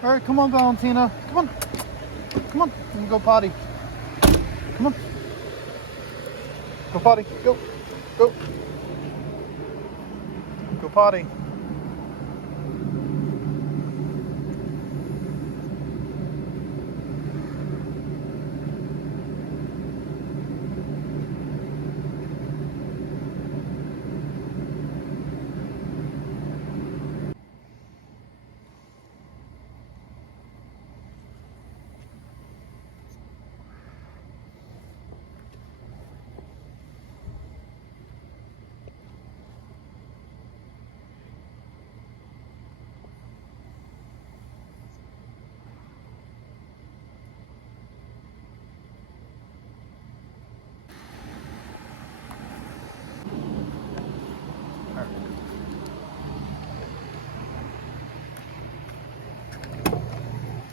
All right, come on, Valentina. Come on. Come on. You can go potty. Come on. Go potty. Go. Go. Go potty.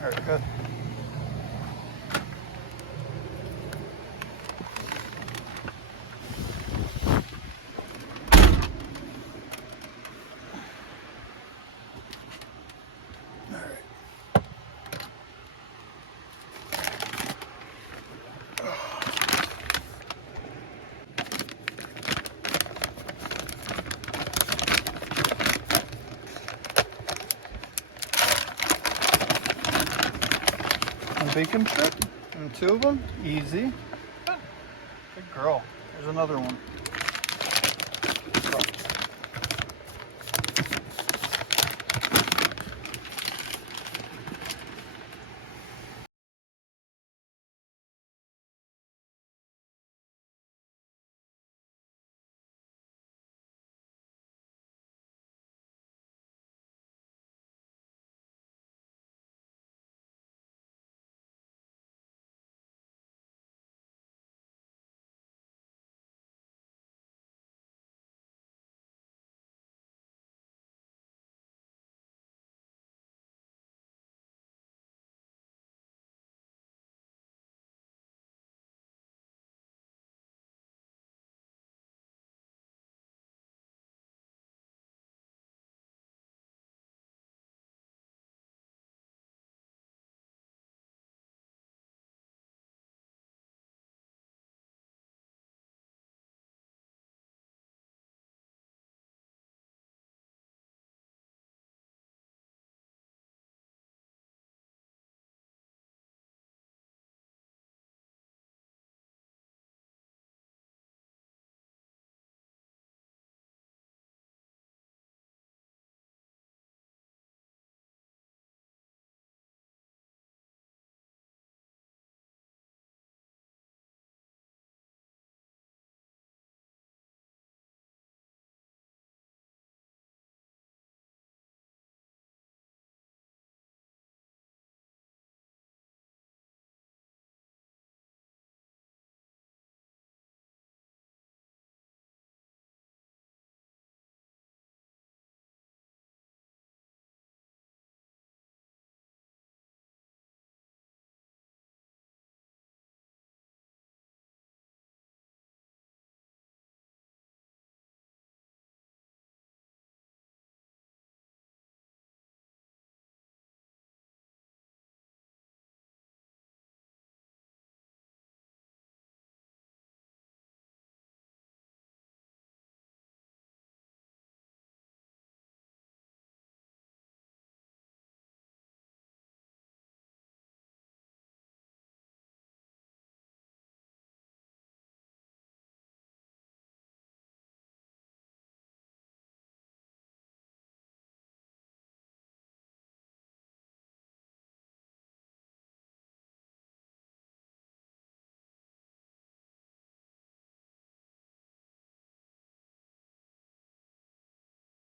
All right, good. A bacon strip and 2 of them. Easy. Good girl. There's another one.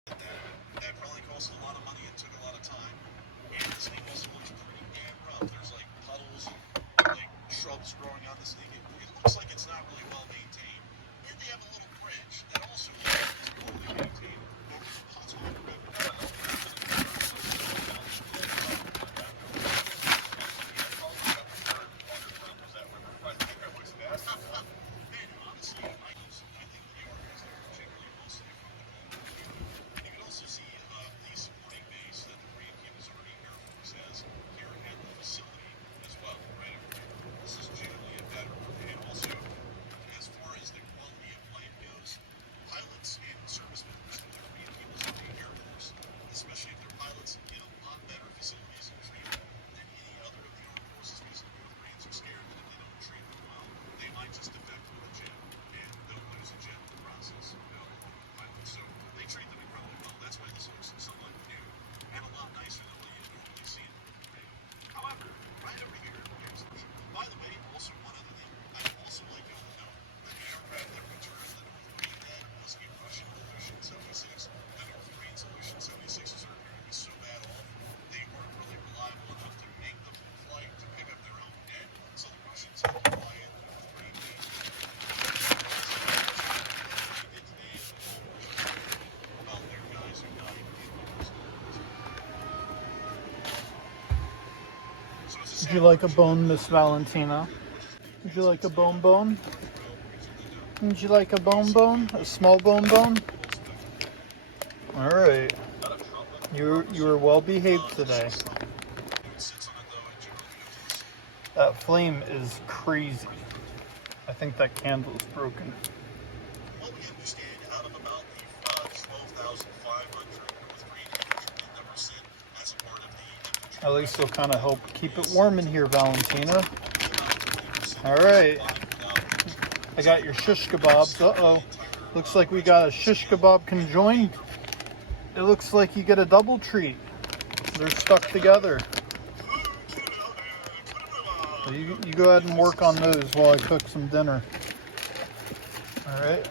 That probably cost a lot of money and took a lot of time. And this thing also looks pretty damn rough. There's like puddles and like shrubs growing on this thing. It looks like it's not really well maintained. And they have a little bridge that also looks like it's poorly maintained over the pothole river. Man, honestly, I think the articles there are generally mostly from the Gulf. You can also see the supporting base Would you like a bone, Miss Valentina? Would you like a bone? Would you like a bone? A small bone? All right. You were well behaved today. That flame is crazy. I think that candle is broken. What we understand out of about the 12,500 North Korean infantrymen that were sent as a part of the infantry. At least they'll kind of help keep it warm in here, Valentina. All right. I got your shish kebabs. Uh-oh. Looks like we got a shish kebab conjoined. It looks like you get a double treat. They're stuck together. So you go ahead and work on those while I cook some dinner. All right.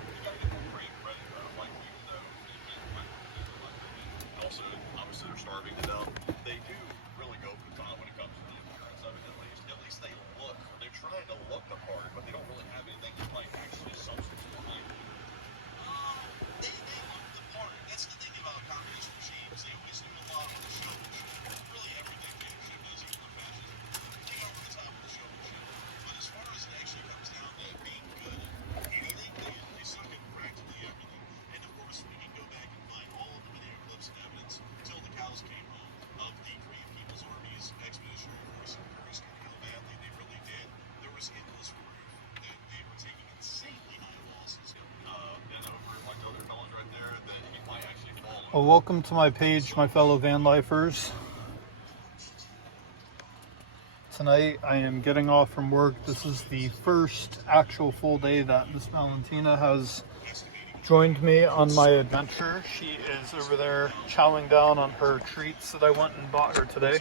Also, obviously they're starving to death. They do really go for the top when it comes to the appearance of it. At least they look. They're trying to look the part, but they don't really have anything that's like actually substance behind it. They look the part. That's the thing about communist regimes. They always do a lot with the showmanship. Really, every dictatorship does, even the fascists. They go over the top with the showmanship. But as far as it actually comes down to being good at anything, they suck at practically everything. And of course, we can go back and find all of the video clips and evidence until the cows came home of the Korean People's Army's expeditionary force in Kursk and how badly they really did. There was endless proof that they were taking insanely high losses. And over like the other fellas right there, that he might actually fall. Well, welcome to my page, my fellow van lifers. Tonight I am getting off from work. This is the first actual full day that Miss Valentina has joined me on my adventure. She is over there chowing down on her treats that I went and bought her today.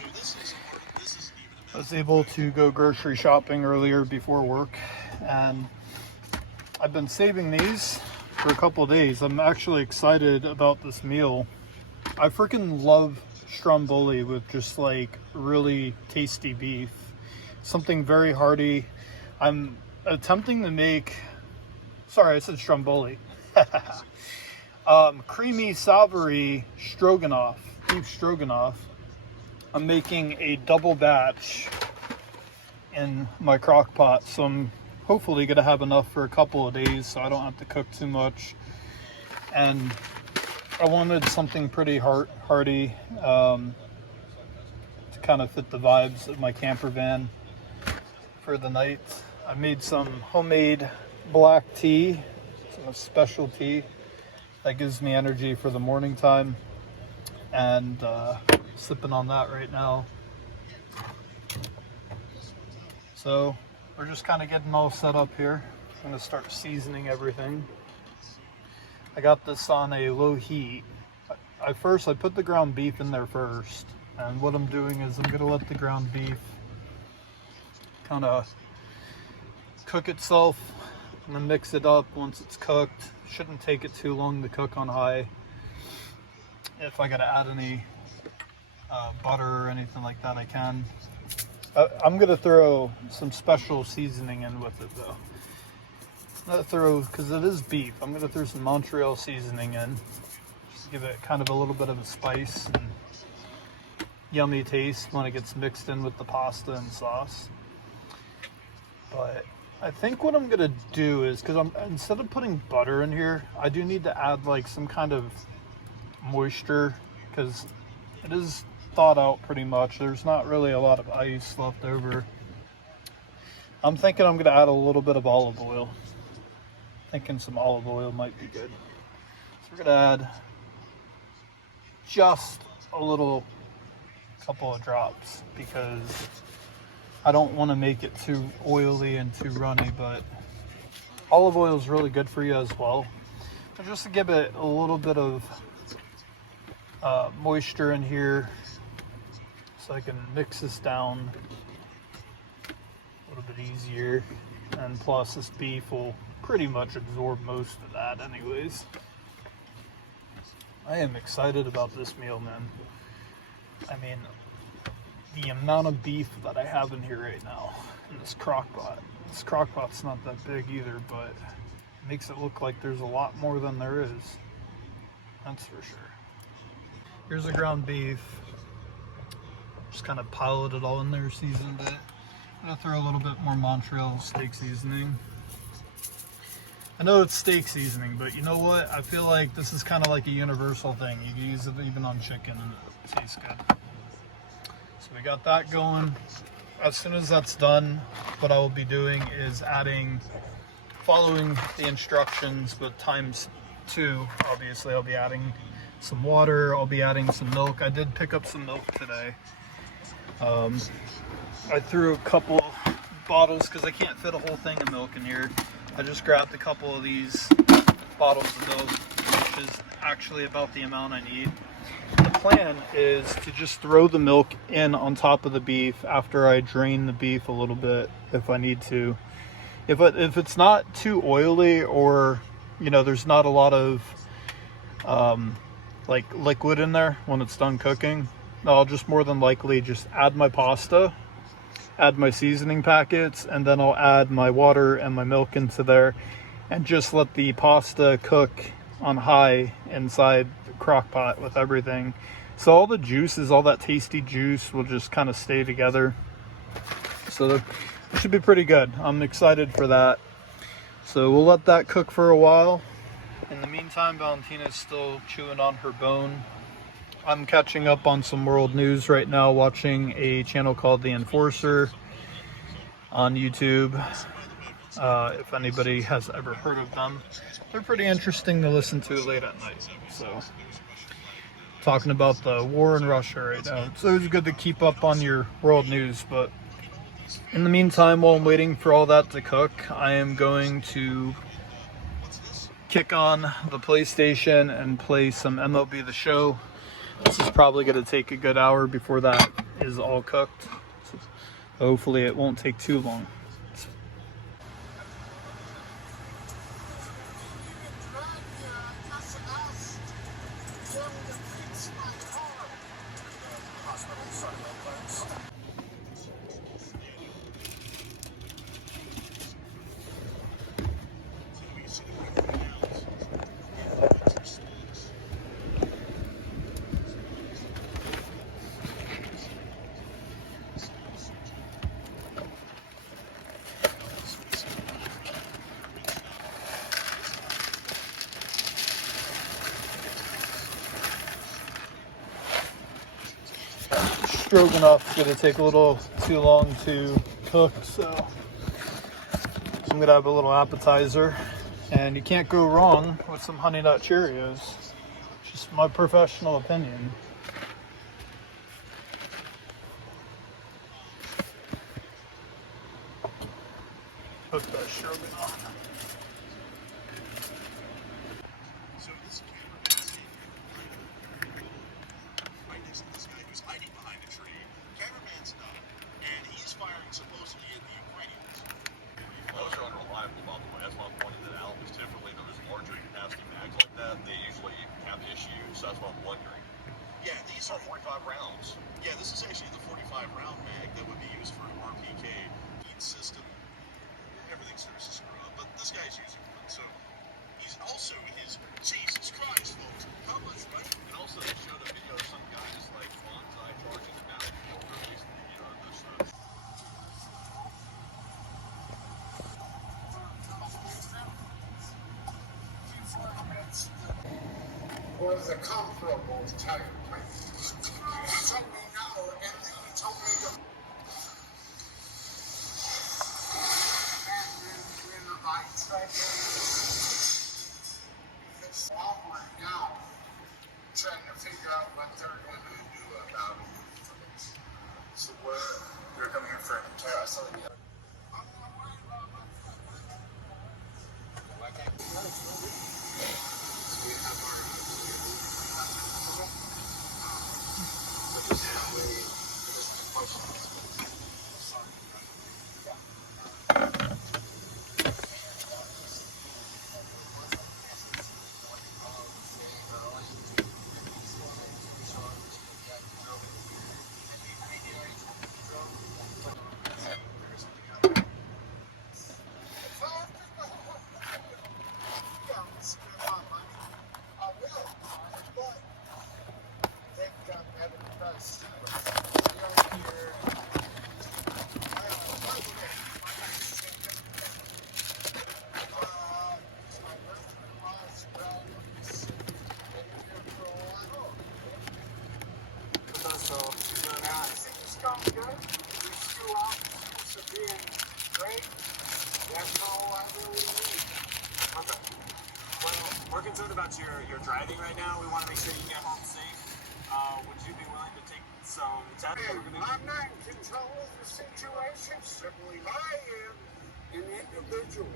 I was able to go grocery shopping earlier before work, and I've been saving these for a couple of days. I'm actually excited about this meal. I freaking love stromboli with just like really tasty beef. Something very hearty. I'm attempting to make, sorry, I said stromboli. Creamy, savory stroganoff, beef stroganoff. I'm making a double batch in my crock pot, so I'm hopefully gonna have enough for a couple of days so I don't have to cook too much. And I wanted something pretty hearty to kind of fit the vibes of my camper van for the night. I made some homemade black tea, some special tea that gives me energy for the morning time, and sipping on that right now. So we're just kind of getting all set up here. I'm gonna start seasoning everything. I got this on a low heat. I put the ground beef in there first, and what I'm doing is I'm gonna let the ground beef kind of cook itself and then mix it up once it's cooked. Shouldn't take it too long to cook on high. If I gotta add any butter or anything like that, I can. I'm gonna throw some special seasoning in with it though. Because it is beef, I'm gonna throw some Montreal seasoning in, just to give it kind of a little bit of a spice and yummy taste when it gets mixed in with the pasta and sauce. But I think what I'm gonna do is, because instead of putting butter in here, I do need to add like some kind of moisture, because it is thawed out pretty much. There's not really a lot of ice left over. I'm thinking I'm gonna add a little bit of olive oil. Thinking some olive oil might be good. So we're gonna add just a couple of drops, because I don't want to make it too oily and too runny, but olive oil is really good for you as well. But just to give it a little bit of moisture in here, so I can mix this down a little bit easier. And plus, this beef will pretty much absorb most of that anyways. I am excited about this meal, man. I mean, the amount of beef that I have in here right now in this crock pot. This crock pot's not that big either, but it makes it look like there's a lot more than there is. That's for sure. Here's the ground beef. Just kind of piled it all in there, seasoned it. I'm gonna throw a little bit more Montreal steak seasoning. I know it's steak seasoning, but you know what? I feel like this is kind of like a universal thing. You can use it even on chicken and it tastes good. So we got that going. As soon as that's done, what I will be doing is following the instructions, but times 2. Obviously, I'll be adding some water. I'll be adding some milk. I did pick up some milk today. I threw a couple bottles because I can't fit a whole thing of milk in here. I just grabbed a couple of these bottles of milk, which is actually about the amount I need. The plan is to just throw the milk in on top of the beef after I drain the beef a little bit if I need to. If it's not too oily, or there's not a lot of like liquid in there when it's done cooking, I'll just more than likely just add my pasta, add my seasoning packets, and then I'll add my water and my milk into there and just let the pasta cook on high inside the crock pot with everything. So all the juices, all that tasty juice will just kind of stay together. So it should be pretty good. I'm excited for that. So we'll let that cook for a while. In the meantime, Valentina's still chewing on her bone. I'm catching up on some world news right now, watching a channel called The Enforcer on YouTube. If anybody has ever heard of them, they're pretty interesting to listen to late at night. So, talking about the war in Russia right now. It's always good to keep up on your world news, but in the meantime, while I'm waiting for all that to cook, I am going to kick on the PlayStation and play some MLB The Show. This is probably going to take a good hour before that is all cooked. So hopefully it won't take too long. Stroganoff's gonna take a little too long to cook, so I'm gonna have a little appetizer, and you can't go wrong with some Honey Nut Cheerios. Just my professional opinion. Cook that stroganoff. So this cameraman's right next to this guy who's hiding behind a tree. Cameraman's not, and he's firing supposedly at the Ukrainians. Those are unreliable, by the way. That's why I'm pointing that out. Because typically those larger capacity mags like that, they usually have issues. So that's why I'm wondering. Yeah, these are 45 rounds. Yeah, this is actually the 45 round mag that would be used for an RPK feed system. Everything's supposed to screw up, but this guy's using one, so he's also his Jesus Christ, folks. How much money? And also they showed a video of some guys like bonsai charging the battlefield, or at least this. Was a comparable type. He told me no, and then he told me to. And in my treasure, it's Walmart now, trying to figure out what they're going to do about it. So they're coming here for a tariff. So I'm not worried about it. Why can't we do it? We have our about your driving right now. We want to make sure you get home safe. Would you be willing to take some tests? I'm not in control of the situation. Simply, I am an individual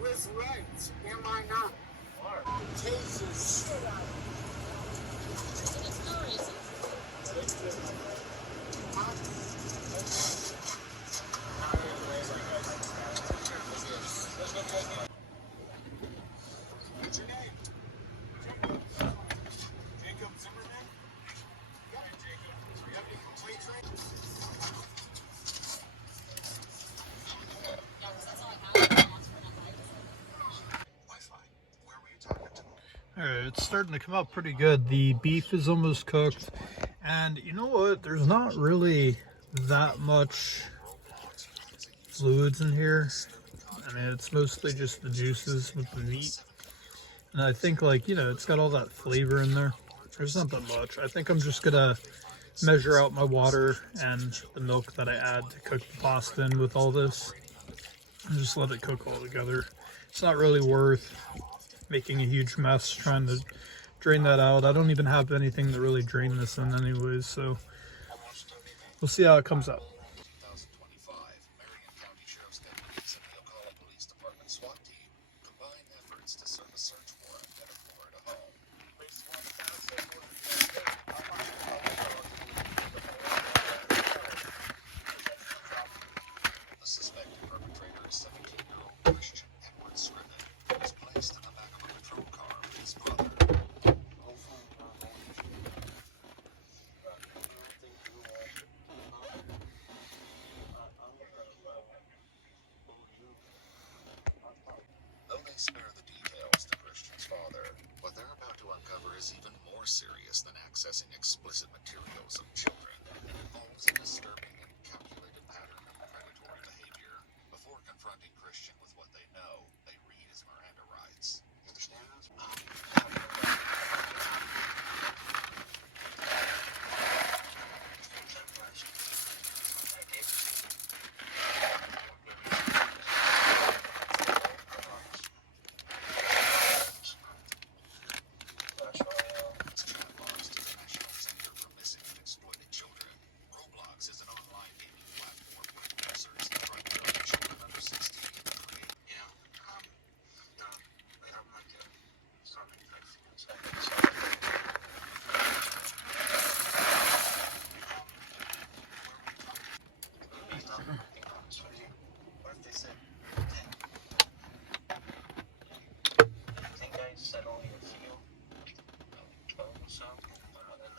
with rights. Am I not? Takes the shit out of What's your name? Jacob Zimmerman? Yeah, Jacob. Do you have any complaints right now? Wi-Fi. Where were you talking to? Alright, it's starting to come out pretty good. The beef is almost cooked. And you know what? There's not really that much fluids in here. I mean, it's mostly just the juices with the meat. And I think, like, you know, it's got all that flavor in there. There's not that much. I think I'm just gonna measure out my water and the milk that I add to cook the pasta in with all this. And just let it cook all together. It's not really worth making a huge mess trying to drain that out. I don't even have anything to really drain this in anyways, so we'll see how it comes out. 2025, Marion County Sheriff's deputies and the Ocala Police Department SWAT team combine efforts to serve a search warrant at a Florida home. The suspected perpetrator is 17-year-old Christian Edward Scriven, who was placed in the back of a patrol car with his brother. Though they spare the details to Christian's father, what they're about to uncover is even more serious than accessing explicit materials of children. It involves a disturbing and calculated pattern of predatory behavior. Before confronting Christian with what they know, they read his Miranda rights. You understand? Roblox is an online gaming platform with users that primarily children under 16 and create. What if they said 10? I think I said only a few. 12 or so. Then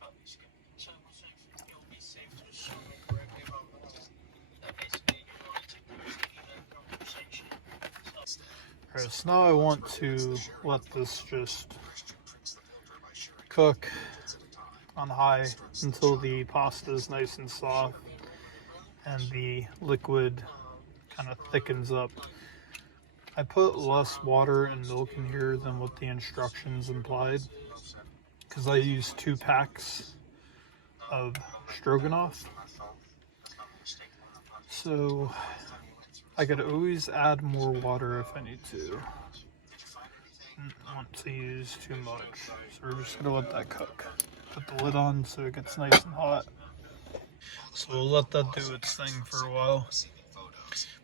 probably skip. So you'll be safe to assume correctly about that basically you want to take the risk of that conversation. Alright, so now I want to let this just cook on high until the pasta is nice and soft and the liquid kind of thickens up. I put less water and milk in here than what the instructions implied because I used 2 packs of stroganoff. So I could always add more water if I need to. I don't want to use too much, so we're just gonna let that cook. Put the lid on so it gets nice and hot. So we'll let that do its thing for a while.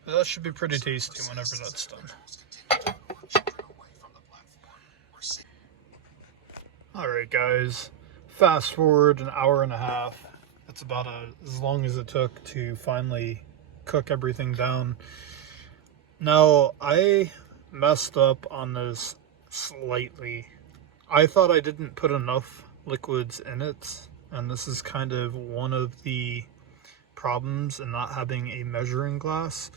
But that should be pretty tasty whenever that's done. Alright guys, fast forward an hour and a half. It's about as long as it took to finally cook everything down. Now, I messed up on this slightly. I thought I didn't put enough liquids in it, and this is kind of one of the problems in not having a measuring glass.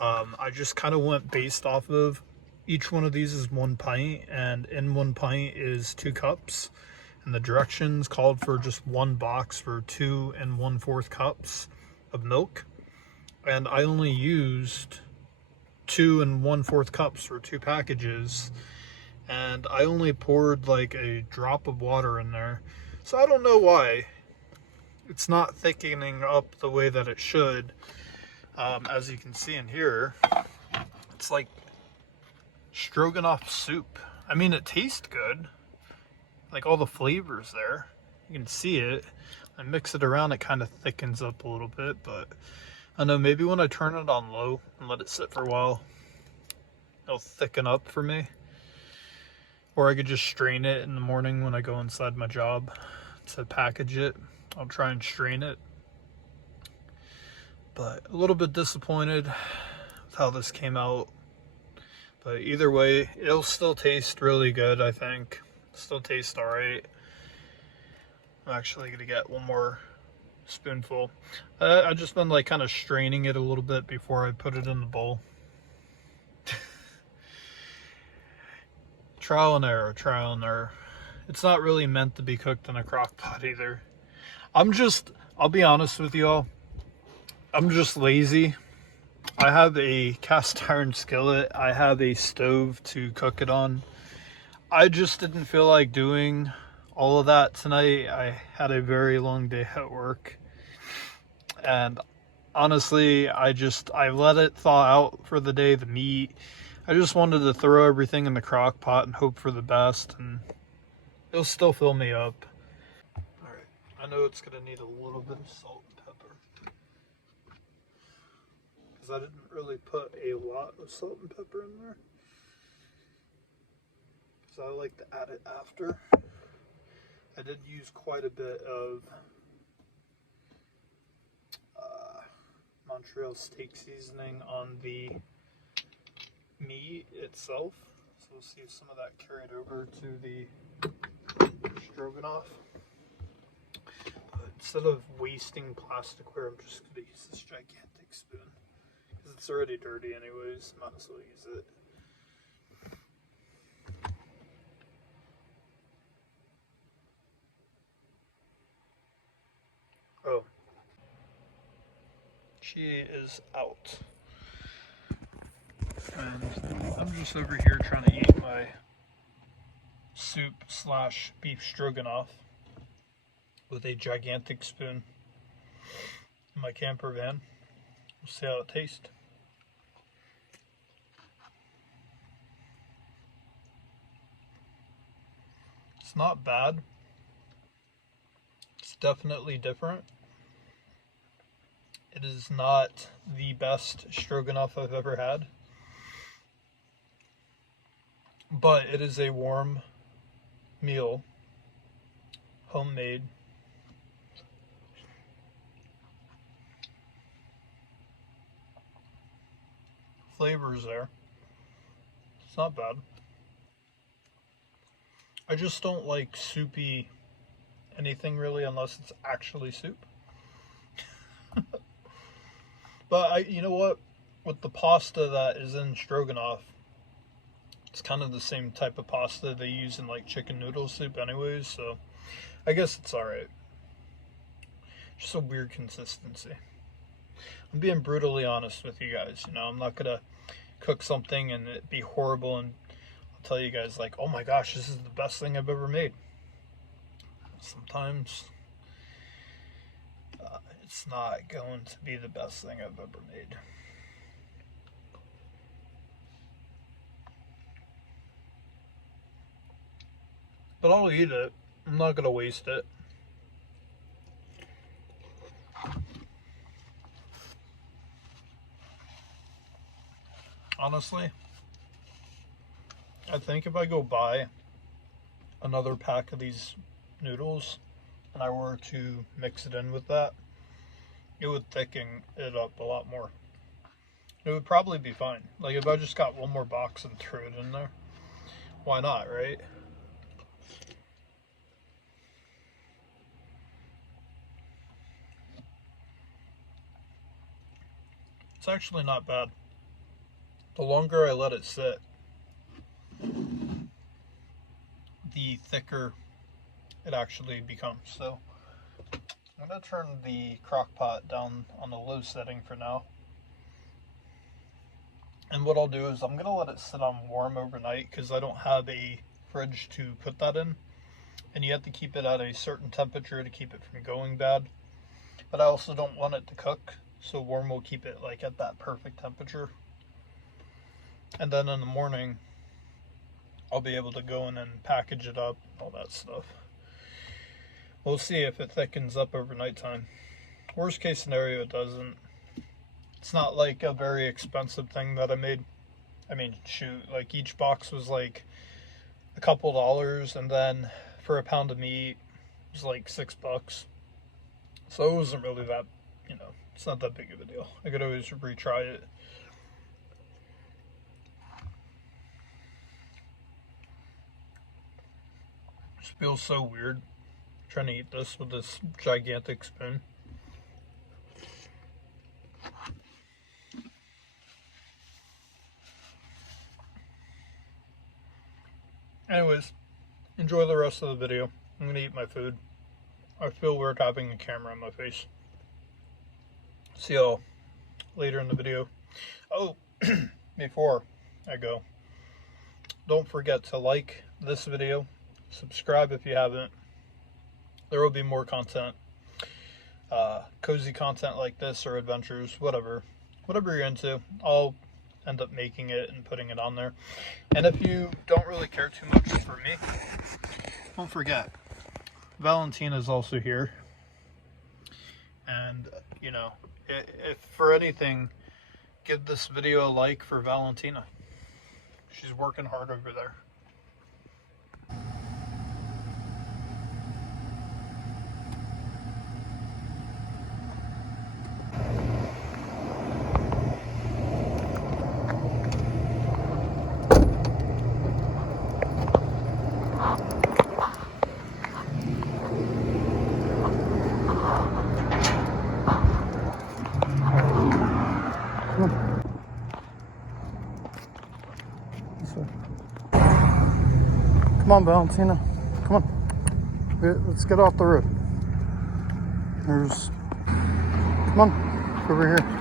I just kind of went based off of each one of these is 1 pint, and in 1 pint is 2 cups, and the directions called for just 1 box for 2 1/4 cups of milk, and I only used 2 1/4 cups for 2 packages, and I only poured like a drop of water in there. So I don't know why it's not thickening up the way that it should. As you can see in here, it's like stroganoff soup. I mean, it tastes good. Like all the flavors there. You can see it. I mix it around, it kind of thickens up a little bit, but I know maybe when I turn it on low and let it sit for a while, it'll thicken up for me. Or I could just strain it in the morning when I go inside my job to package it. I'll try and strain it. But a little bit disappointed with how this came out. But either way, it'll still taste really good, I think. Still tastes alright. I'm actually going to get one more spoonful. I've just been like kind of straining it a little bit before I put it in the bowl. Trial and error, trial and error. It's not really meant to be cooked in a crock pot either. I'll be honest with y'all, I'm just lazy. I have a cast iron skillet. I have a stove to cook it on. I just didn't feel like doing all of that tonight. I had a very long day at work. And honestly, I let it thaw out for the day, the meat. I just wanted to throw everything in the crock pot and hope for the best, and it'll still fill me up. Alright, I know it's going to need a little bit of salt and pepper, because I didn't really put a lot of salt and pepper in there, because I like to add it after. I did use quite a bit of Montreal steak seasoning on the meat itself, so we'll see if some of that carried over to the stroganoff. But instead of wasting plasticware, I'm just going to use this gigantic spoon, because it's already dirty anyways, might as well use it. Oh, she is out. And I'm just over here trying to eat my soup / beef stroganoff with a gigantic spoon in my camper van. We'll see how it tastes. It's not bad. It's definitely different. It is not the best stroganoff I've ever had, but it is a warm meal, homemade. Flavors there. It's not bad. I just don't like soupy anything really unless it's actually soup. But you know what? With the pasta that is in stroganoff, it's kind of the same type of pasta they use in like chicken noodle soup anyways, so I guess it's alright. Just a weird consistency. I'm being brutally honest with you guys, you know, I'm not gonna cook something and it be horrible and I'll tell you guys like, oh my gosh, this is the best thing I've ever made. Sometimes it's not going to be the best thing I've ever made. But I'll eat it. I'm not gonna waste it. Honestly, I think if I go buy another pack of these noodles and I were to mix it in with that, it would thicken it up a lot more. It would probably be fine. Like if I just got one more box and threw it in there, why not, right? It's actually not bad. The longer I let it sit, the thicker it actually becomes. So I'm going to turn the crock pot down on the low setting for now. And what I'll do is I'm going to let it sit on warm overnight because I don't have a fridge to put that in. And you have to keep it at a certain temperature to keep it from going bad. But I also don't want it to cook, so warm will keep it like at that perfect temperature. And then in the morning, I'll be able to go in and package it up, all that stuff. We'll see if it thickens up over nighttime. Worst case scenario, it doesn't. It's not like a very expensive thing that I made. I mean, shoot, like each box was like a couple dollars, and then for a pound of meat, it was like $6. So it wasn't really that, you know, it's not that big of a deal. I could always retry it. It feels so weird trying to eat this with this gigantic spoon. Anyways, enjoy the rest of the video. I'm gonna eat my food. I feel weird having a camera on my face. See y'all later in the video. Oh, before I go, don't forget to like this video, subscribe if you haven't. There will be more content, cozy content like this or adventures, whatever you're into. I'll end up making it and putting it on there. And if you don't really care too much for me, don't forget, Valentina is also here. And, you know, if for anything, give this video a like for Valentina. She's working hard over there. Come on, Valentina. Come on. Let's get off the road. Come on. Over here.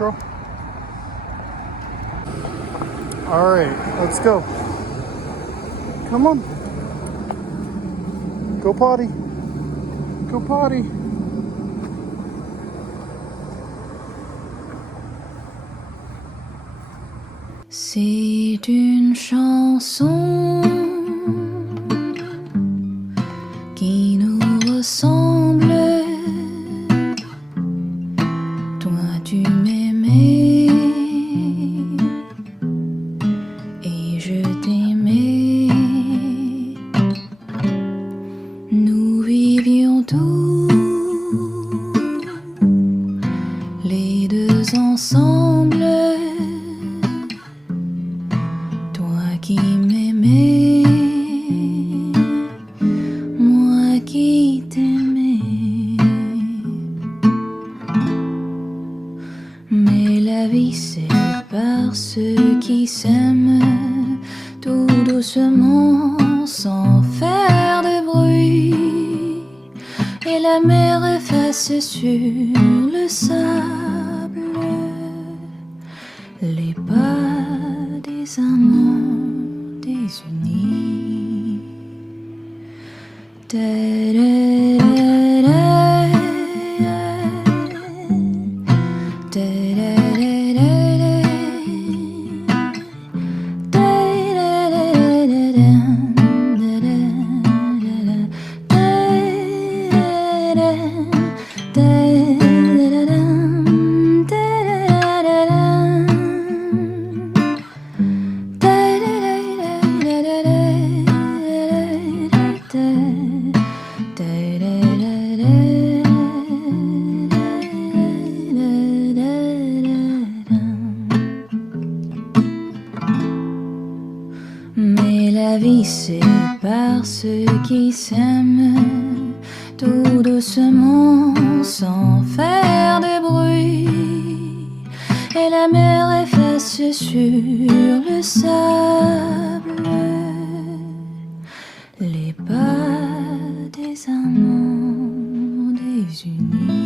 girl. All right, let's go. Come on. Go potty. Go potty. C'est une chanson qui nous ressemble. Toi tu m'aimais et je t'aimais. Nous vivions tous les deux ensemble. Toi qui m'aimais, moi qui t'aimais. Mais la vie sépare ceux qui s'aiment tout doucement sans faire de bruit. Et la mer efface sur le sable les pas des amants désunis. Mais la vie sépare ceux qui s'aiment tout doucement sans faire de bruit. Et la mer efface sur le sable les pas des amants désunis.